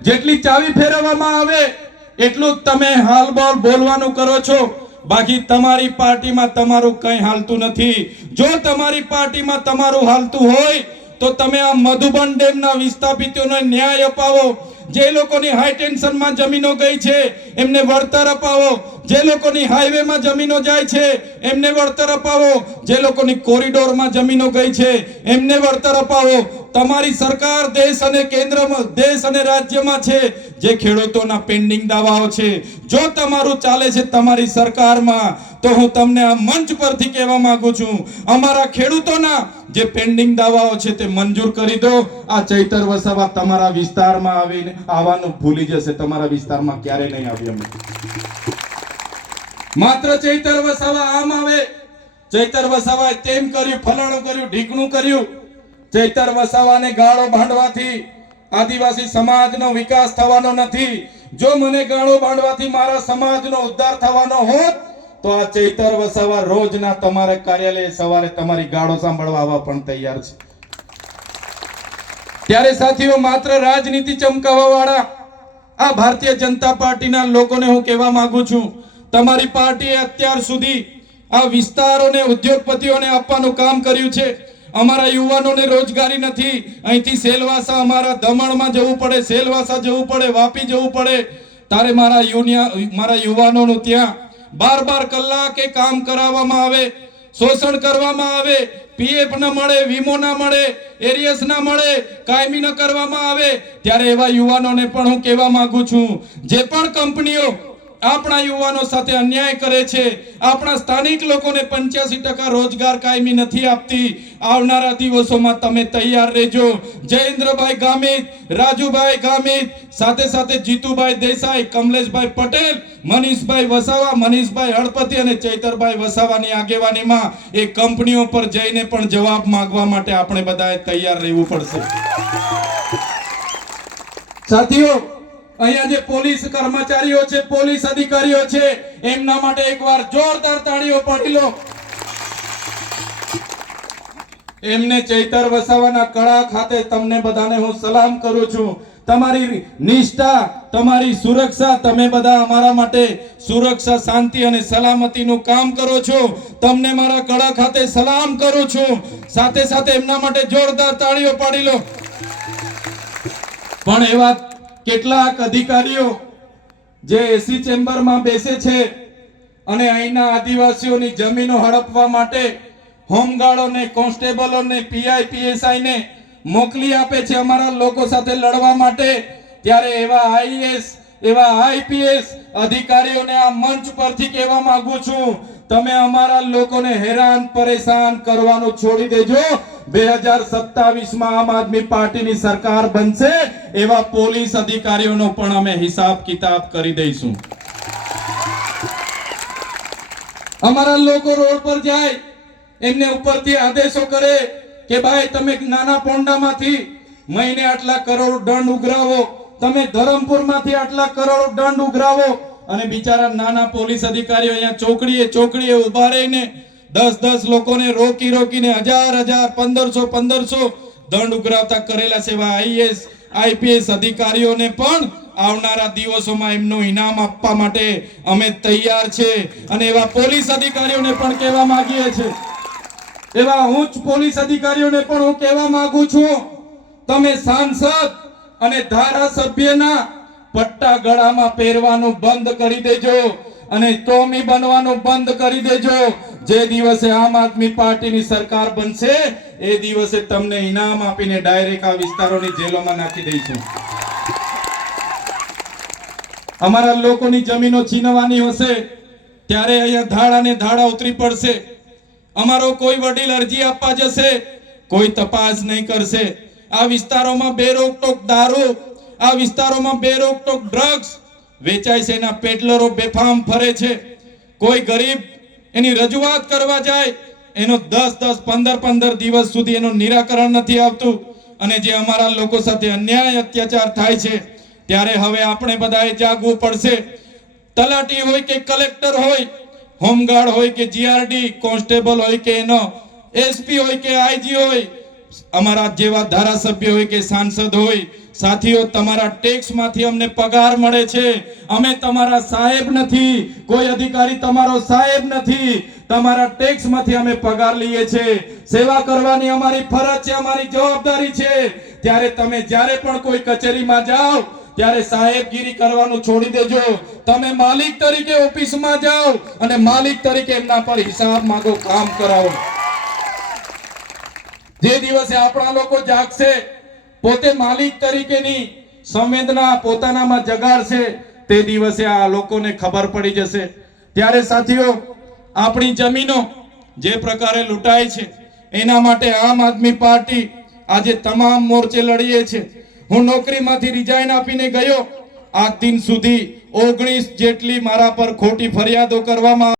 જેટલી ચાવી ફેરવવામાં આવે એટલું તમે હાલબાલ બોલવાનું કરો છો, બાકી તમારી પાર્ટીમાં તમારું કંઈ હાલતું નથી। જો તમારી પાર્ટીમાં તમારું હાલતું હોય તો તમે આ મધુબન ડેમના વિસ્થાપિતોને ન્યાય અપાવો। જે લોકોની હાઈ ટેન્શનમાં જમીનો ગઈ છે એમને વળતર અપાવો। જે લોકોની હાઈવેમાં જમીનો જાય છે એમને વળતર અપાવો। જે લોકોની કોરિડોરમાં જમીનો ગઈ છે એમને વળતર અપાવો। તમારી સરકાર દેશ અને કેન્દ્રમાં, દેશ અને રાજ્યમાં છે જે ખેડૂતોના પેન્ડિંગ દાવાઓ છે, જો તમારું ચાલે છે તમારી સરકારમાં, તો હું તમને આ મંચ પરથી કહેવા માંગુ છું, અમારા ખેડૂતોના જે પેન્ડિંગ દાવાઓ છે તે મંજૂર કરી દો। આ ચૈતર વસાવા તમારા વિસ્તારમાં આવીને આવવાનું ભૂલી જશે, તમારા વિસ્તારમાં ક્યારે નહીં આવ્યો। માત્ર ચૈતર વસાવા આમ આવે, ચૈતર વસાવાએ તેમ કર્યું, ફલાણું કર્યું, ઢીકણું કર્યું। ચૈતર વસાવાને ગાળો ભાંડવાથી આદિવાસી સમાજનો વિકાસ થવાનો નથી। જો મને ગાળો ભાંડવાથી મારા સમાજનો ઉદ્ધાર થવાનો હોત તો આ ચૈતર વસાવા રોજના તમારે કાર્યાલય સવારે તમારી ગાળો સાંભળવા આવવા પણ તૈયાર છે। ત્યારે સાથીઓ, માત્ર રાજનીતિ ચમકાવવા વાળા આ ભારતીય જનતા પાર્ટીના લોકોને હું કહેવા માંગુ છું, તમારી પાર્ટીએ અત્યાર સુધી આ વિસ્તારોને ઉદ્યોગપતિઓને આપવાનું કામ કર્યું છે। અમારા યુવાનોને રોજગારી નથી। અહીંથી સેલવાસા, અમારા દમણમાં જવું પડે, સેલવાસા જવું પડે, વાપી જવું પડે, તારે મારા યુવાનોનું ત્યાં 12 કલાકે કામ કરાવવામાં આવે, શોષણ કરવામાં આવે, પીએફ ન મળે, વીમો ના મળે, એરિયસ ના મળે, કાયમી ન કરવામાં આવે। ત્યારે એવા યુવાનોને પણ હું કહેવા માંગુ છું, જે પણ કંપનીઓ આપણા યુવાનો સાથે અન્યાય કરે છે, આપણા સ્થાનિક લોકોને 85% રોજગાર કાયમી નથી આપતી, આવનારા દિવસોમાં તમે તૈયાર રહેજો। જયેન્દ્રભાઈ ગામિત, રાજુભાઈ ગામિત, સાથે સાથે જીતુભાઈ દેસાઈ, કમલેશભાઈ પટેલ, મનીષભાઈ વસાવા, મનીષભાઈ હળપતિ અને ચૈતરભાઈ વસાવાની આગેવાનીમાં એ કંપનીઓ પર જઈને પણ જવાબ માંગવા માટે આપણે બધાએ તૈયાર રહેવું પડશે। સાથીઓ, અહીંયા જે પોલીસ કર્મચારીઓ છે, પોલીસ અધિકારીઓ છે, એમના માટે એકવાર જોરદાર તાળીઓ પાડી લો। એમને ચૈતર વસાવાના કળા ખાતે તમને બધાને હું સલામ કરું છું। તમારી નિષ્ઠા, તમારી સુરક્ષા, તમે બધા અમારા માટે સુરક્ષા, શાંતિ અને સલામતીનું કામ કરો છો, તમને મારા કળા ખાતે સલામ કરું છું। સાથે સાથે એમના માટે જોરદાર તાળીઓ પાડી લો। પણ એવા કેટલાક અધિકારીઓ જે એસી ચેમ્બરમાં બેસે છે અને અહીંના આદિવાસીઓની જમીનો હડપવા માટે હોમગાર્ડોને, કોન્સ્ટેબલોને, પીઆઈ પીએસઆઈ ને મોકલી આપે છે અમારા લોકો સાથે લડવા માટે, ત્યારે એવા આઈએસ, એવા આઈપીએસ અધિકારીઓને આ મંચ પરથી કહેવા માંગુ છું, તમે અમારા લોકોને હેરાન પરેશાન કરવાનું છોડી દેજો। 2027માં આમ આદમી પાર્ટીની સરકાર બનશે, એવા પોલીસ અધિકારીઓનો પણ અમે હિસાબ કિતાબ કરી દઈશું। અમારા લોકો રોડ પર જાય, એમને ઉપરથી આદેશો કરે કે ભાઈ તમે નાના પોંડામાંથી મહિને આટલા કરોડ દંડ ઉઘરાવો, તમે ધરમપુરમાંથી આટલા કરોડ દંડ ઉઘરાવો, અને બિચારા નાના પોલીસ અધિકારીઓ અહીંયા ચોકડીએ ઉભા રહીને 10 લોકોને રોકીને 1000 1500 દંડ ઉઘરાવતા કરેલા છે। એવા આઈએસ આઈપીએસ અધિકારીઓને પણ આવનારા દિવસોમાં એમનું ઇનામ આપવા માટે અમે તૈયાર છે। અને એવા પોલીસ અધિકારીઓને પણ કહેવા માંગીએ છીએ, એવા ઉચ્ચ પોલીસ અધિકારીઓને પણ હું કહેવા માંગુ છું, તમે સાંસદ અને ધારાસભ્યના પટ્ટા ગળામાં પહેરવાનું બંધ કરી દેજો અને ટોમી બનવાનું બંધ કરી દેજો। જે દિવસે આમ આદમી પાર્ટીની સરકાર બનશે એ દિવસે તમને ઇનામ આપીને ડાયરેક્ટ આ વિસ્તારોની જેલોમાં નાખી દઈશું। અમારા લોકોની જમીનો છીનવાની હશે ત્યારે અહીંયા ધાડાને ધાડા ઉતરી પડશે। અમારો કોઈ વડીલ અરજી આપવા જશે, કોઈ તપાસ નહીં કરશે। આ વિસ્તારોમાં બેરોકટોક દારૂ, આ વિસ્તારોમાં બેરોકટોક ડ્રગ્સ વેચાય છે, એના પેડલરો બેફામ ફરે છે। કોઈ ગરીબ એની રજૂઆત કરવા જાય, એનો 10 15 દિવસ સુધી એનું નિરાકરણ નથી આવતું, અને જે અમારા લોકો સાથે અન્યાય અત્યાચાર થાય છે ત્યારે હવે આપણે બધાએ જાગવું પડશે। તલાટી હોય કે કલેક્ટર હોય, હોમગાર્ડ હોય કે જીઆરડી, કોન્સ્ટેબલ હોય કે એનો એસપી હોય કે આઈજી હોય, અમારા જેવા ધારાસભ્ય હોય કે સાંસદ હોય, સાથીઓ, તમારા ટેક્સમાંથી અમને પગાર મળે છે. અમે તમારા સાહેબ નથી, કોઈ અધિકારી તમારો સાહેબ નથી. તમારા ટેક્સમાંથી અમે પગાર લઈએ છીએ. સેવા કરવાની અમારી ફરજ છે, અમારી જવાબદારી છે. ત્યારે તમે જ્યારે પણ કોઈ કચેરીમાં જાઓ ત્યારે સાહેબગીરી કરવાનું છોડી દેજો. તમે માલિક તરીકે ઓફિસમાં જાઓ અને માલિક તરીકે એમના પર હિસાબ માંગો, કામ કરાવો. જે દિવસે આપણા લોકો જાગશે, પોતે માલિક તરીકેની સંવેદના પોતાનામાં જગાડશે, તે દિવસે આ લોકોને ખબર પડી જશે. ત્યારે સાથીઓ, આપણી જમીનો જે પ્રકારે લૂંટાય છે એના માટે આમ આદમી પાર્ટી આજે તમામ મોરચે લડીએ છે. હું નોકરીમાંથી રિઝાઇન આપીને ગયો, આજ દિન સુધી 19 જેટલી મારા પર ખોટી ફરિયાદો કરવામાં